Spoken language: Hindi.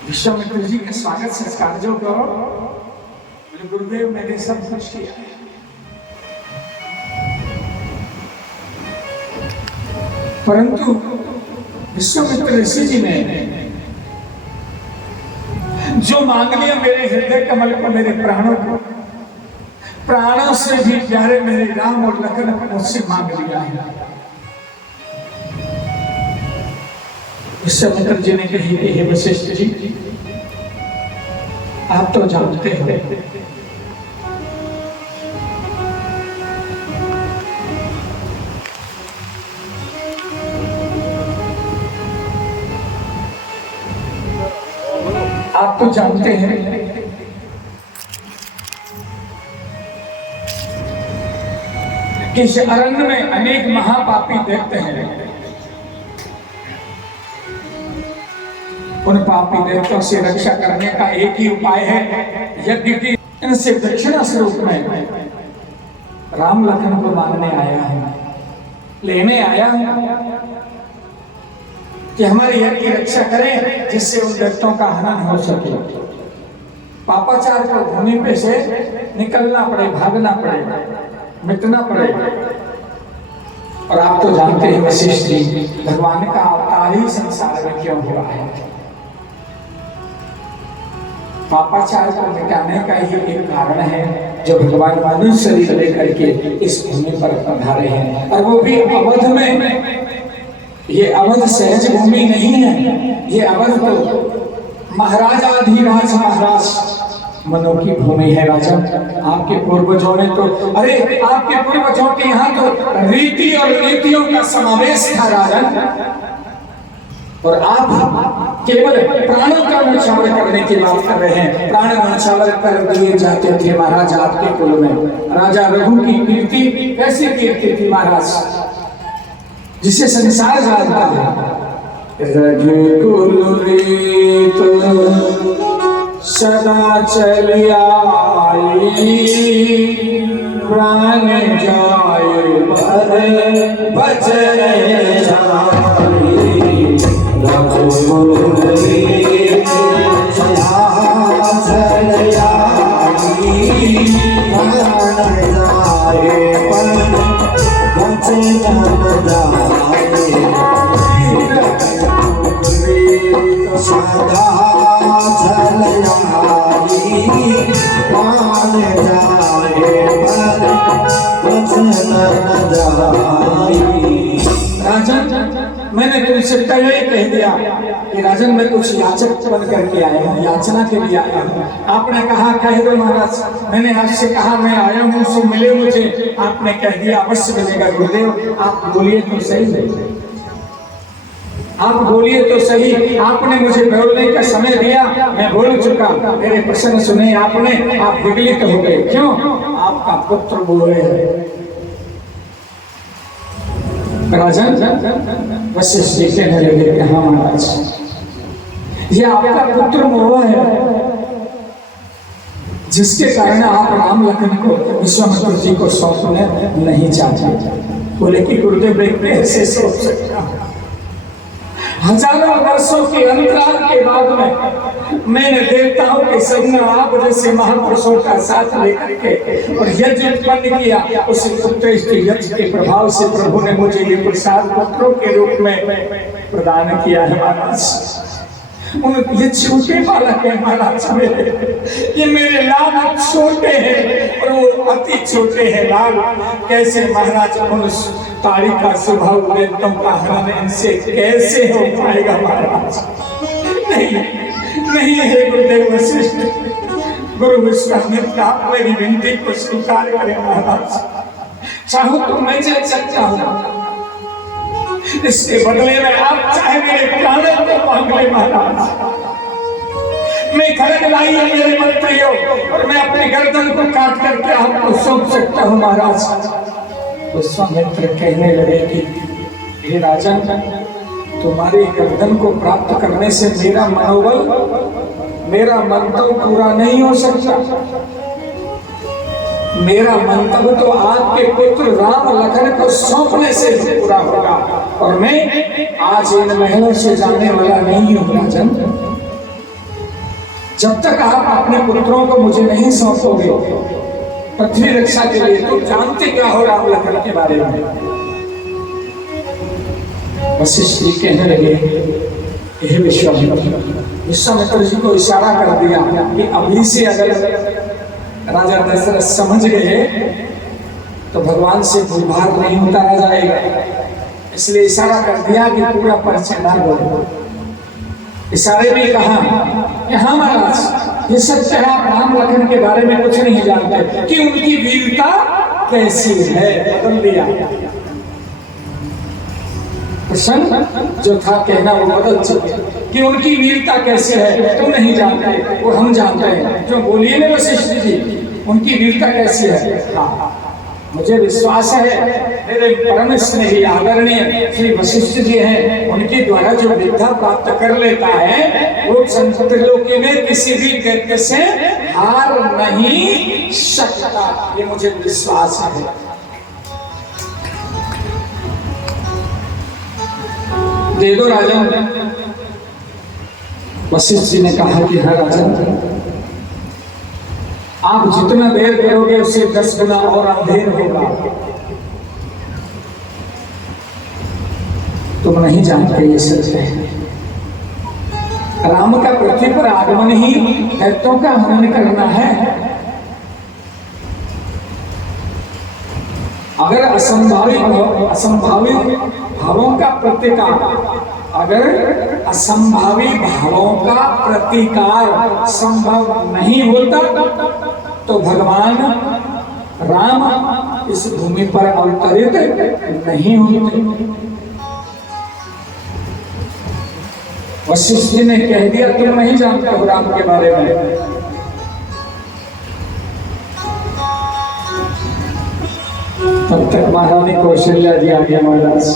विश्वामित्र जी के स्वागत संस्कार जो करो, बोले गुरुदेव मैंने सब कुछ किया है। परंतु विश्वामित्र ऋषि जी ने जो मांग लिया मेरे हृदय कमल को, मेरे प्राणों को, प्राणों से भी प्यारे मेरे राम और लखन को मुझसे मांग लिया है। विश्वामित्र जी ने कही कि हे वशिष्ठ जी, आप तो जानते हो आप तो जानते हैं कि इस अरण्य में अनेक महापापी देखते हैं। उन पापी देवताओं से रक्षा करने का एक ही उपाय है यज्ञ की। इनसे दक्षिणा स्वरूप में राम लखन को मांगने आया है, लेने आया है कि हमारी यज्ञ की रक्षा करें, जिससे उन दैत्यों का हनन हो सके। पापाचार को भूमि पे से निकलना पड़े, भागना पड़े, मिटना पड़े। और आप तो जानते हैं वशिष्ठ जी, भगवान का अवतार ही संसार में क्यों हुआ है? पापाचार को मिटाने का ही एक कारण है जो भगवान मनुष्य शरीर लेकर के इस भूमि पर पधारे हैं, और वो भी अवध में। ये अवध सहज भूमि नहीं है, ये अवध तो महाराजाधिराज महाराज मनो की भूमि है। राजा, आपके पूर्वजों ने तो, अरे आपके पूर्वजों के यहाँ तो रीति और नीतियों का समावेश था राजन, और आप केवल प्राणों का न्यौछावर करने की बात कर रहे हैं। प्राण न्यौछावर कर दिए जाते थे महाराज आपके कुल में। राजा रघु की कीर्ति कैसी कीर्ति थी महाराज, जिसे संसार जानता है। रघुकुल रीत सदा चली आई, प्राण जाए पर बचे जाई। रघुकुल रीत सदा चली आई, प्राण जाए पर बचे जाई। सदा चल आई, प्राण जाए पर बचन न जाई। राजन, मैंने तुमसे पहले ही कह दिया कि राजन मैं कुछ याचक बन करके आया हूँ, याचना के लिए आया हूँ। आपने कहा कह दो महाराज, मैंने आपसे कहा मैं आया हूँ सो मिले मुझे, आपने कह दिया अवश्य मिलेगा। गुरुदेव आप बोलिए तो सही, आप बोलिए तो सही। आपने मुझे बोलने का समय दिया, मैं बोल चुका, मेरे प्रश्न सुने आपने, आप विगलित हो गए। क्यों? आपका पुत्र बोले। राजन वशिष्ठ जी कहने लगे कि हाँ महाराज, ये आपका पुत्र मोह है, जिसके कारण आप राम लखन को विश्वामित्र जी को सौंपने नहीं चाहते। बोले कि गुरुदेव कैसे सौंप सकता हूं? हजारों वर्षों के अंतराल के बाद में मैंने देवताओं के संग आप जैसे महापुरुषों का साथ लेकर के और यज्ञ उत्पन्न किया। उस उत्कृष्ट यज्ञ के प्रभाव से प्रभु ने मुझे ये प्रसाद पुत्रों के रूप में प्रदान किया है महाराज। ये छोटे बालक है महाराज, ये मेरे लाल छोटे हैं और वो अति छोटे हैं लाल। कैसे महाराज मनुष्य ताड़ी का स्वभाव वेदों का हरण इनसे कैसे हो पाएगा महाराज? नहीं नहीं है गुरुदेव वशिष्ठ, गुरु विश्वामित्र आप मेरी विनती को स्वीकार करें महाराज। चाहो तो मैं चल सकता हूँ, इसके बदले में आप चाहे मेरे प्राणों को मांग ले महाराज। मैं खड़ग लाई है मेरे मंत्रियों, और मैं अपनी गर्दन को काट करके आपको सौंप सकता हूँ महाराज। विश्वामित्र कहने लगे कि हे राजन, तुम्हारी गर्दन को प्राप्त करने से मेरा मनोबल, मेरा मंतव्य पूरा नहीं हो सकता। मेरा मंतव्य तो आपके पुत्र राम लखन को सौंपने से पूरा होगा, और मैं आज इन महलों से जाने वाला नहीं हूँ राजन। जब तक आप अपने पुत्रों को मुझे नहीं सौंपोगे पृथ्वी रक्षा के लिए, तो जानते क्या हो राम लखन के बारे में। वशिष्ठ जी कहने लगे, हे विश्वामित्र जी को इशारा कर दिया कि अभी से अगर राजा दशरथ समझ गए तो भगवान से कोई भार नहीं उतारा जाएगा, इसलिए इशारा कर दिया कि पूरा परिचय ना बोलो। इशारे में कहा कि हाँ महाराज, ये सच है, आप राम लखन के बारे में कुछ नहीं जानते कि उनकी वीरता कैसी है। बदल दिया प्रसंग जो था कहना वो बदल चुके कि उनकी वीरता कैसे है तुम नहीं जानते, वो हम जानते हैं। जो बोलिए ना वशिष्ठ जी, उनकी वीरता कैसी है। हाँ, मुझे विश्वास है मेरे परम स्नेही आदरणीय श्री वशिष्ठ जी हैं, उनके द्वारा जो विद्या प्राप्त कर लेता है वो संतलोकी में किसी भी दैत्य से हार नहीं सकता, ये मुझे विश्वास है। दे दो राजन। वशिष्ठ जी ने कहा कि हाँ राजन, आप जितना देर करोगे उससे 10 गुना और अंधेर होगा। तुम नहीं जानते ये सच है। राम का पृथ्वी पर आगमन ही दैत्यों का हनन करना है। अगर असंभावी भावों का प्रतिकार, अगर असंभावी भावों का प्रतिकार संभव नहीं होता तो भगवान राम इस भूमि पर अवतरित नहीं होते। वशिष्ठ जी ने कह दिया तुम नहीं जानते हो राम के बारे में। तब तक महारानी कौशल्या जी आ गया महाराज।